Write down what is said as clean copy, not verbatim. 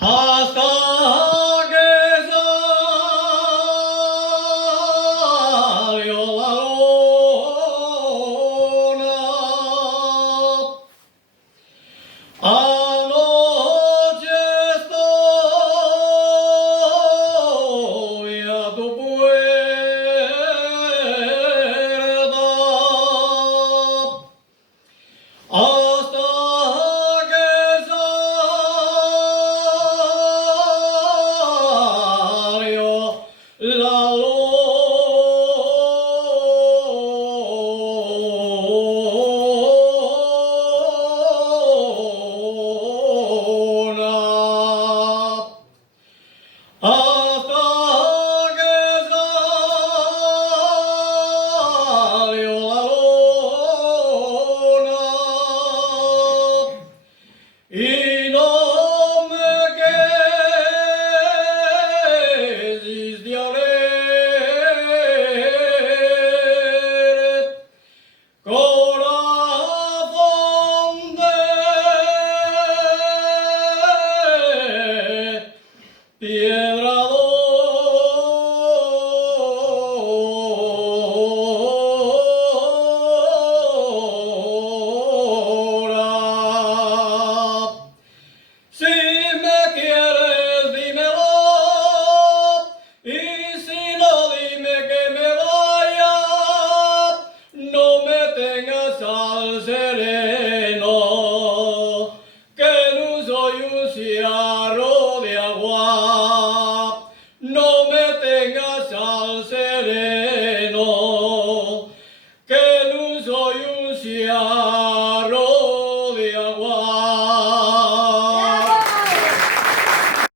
hasta que salió la luna. Anoche estoy a tu puerta, hasta que salió la luna. Hasta que salió la luna y no me quisiste alegre, corazón de piedra dura. Si me quieres, dímelo, y si no, dime que me vaya. No me tengas al sereno, que no soy un ciarro de agua. No me tengas al sereno, que no soy un ciarro